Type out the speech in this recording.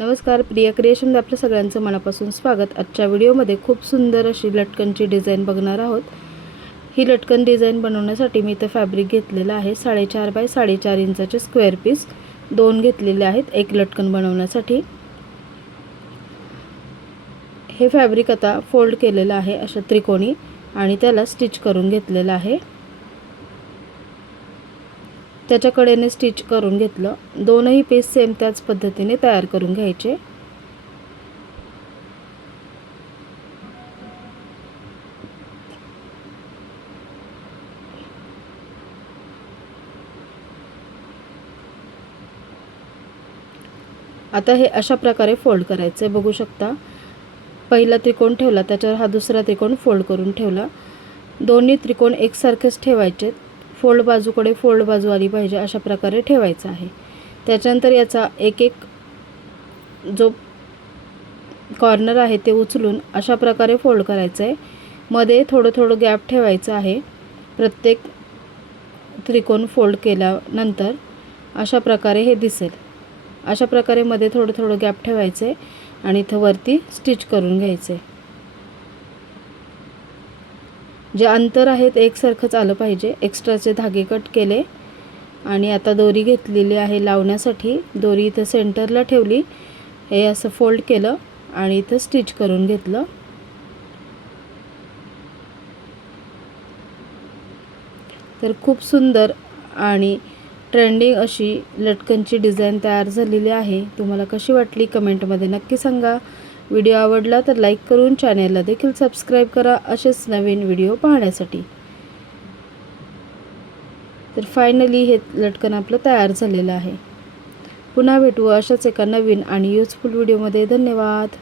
नमस्कार, प्रिया क्रिएशनमध्ये आपल्या सगळ्यांचं मनापासून स्वागत। आजच्या व्हिडिओमध्ये खूप सुंदर अशी लटकनची डिझाइन बघणार आहोत। ही लटकन डिझाइन बनवण्यासाठी मी इथे फॅब्रिक घेतलेला आहे 4.5 बाय 4.5 इंचाचे स्क्वेअर पीस 2 घेतलेले आहेत एक लटकन बनवण्यासाठी। हे फॅब्रिक आता फोल्ड केलेलं आहे अशा त्रिकोणी आणि त्याला स्टिच करून घेतलेलं आहे। त्याच्या कडेने स्टिच करून घेतलं। दोनही पीस सेम त्याच पद्धतीने तयार करून घ्यायचे। आता हे अशा प्रकारे फोल्ड करायचे। बघू शकता, पहिला त्रिकोण ठेवला, त्याच्यावर हा दुसरा त्रिकोण फोल्ड करून ठेवला। दोन्ही त्रिकोण एकसारखेच ठेवायचे। फोल्ड बाजूकडे फोल्ड बाजू आली पाहिजे अशा प्रकारे ठेवायचा आहे। त्याच्यानंतर याचा एक एक जो कॉर्नर आहे ते उचलून अशा प्रकारे फोल्ड करायचं आहे। मध्ये थोडं थोडं गॅप ठेवायचं आहे। प्रत्येक त्रिकोण फोल्ड केल्यानंतर अशा प्रकारे हे दिसेल। अशा प्रकारे मध्ये थोडं थोडं गॅप ठेवायचे आणि इथं वरती स्टिच करून घ्यायचे। जे अंतर आहे ते एकसारखंच आलं पाहिजे। एक्स्ट्राचे धागे कट केले आणि आता दोरी घेतलेली आहे लावण्यासाठी। दोरी इथं सेंटरला ठेवली, हे असं फोल्ड केलं आणि इथं स्टिच करून घेतलं। तर खूप सुंदर आणि ट्रेंडिंग अशी लटकनची डिझाइन तयार झालेली आहे। तुम्हाला कशी वाटली कमेंटमध्ये नक्की सांगा। व्हिडिओ आवडला तर लाईक करून चॅनलला देखील सबस्क्राइब करा असेच नवीन व्हिडिओ पाहण्यासाठी। तर फायनली हे लटकन आपलं तयार झालेलं आहे। पुन्हा भेटू अशाच एका नवीन आणि यूजफुल व्हिडिओमध्ये। धन्यवाद।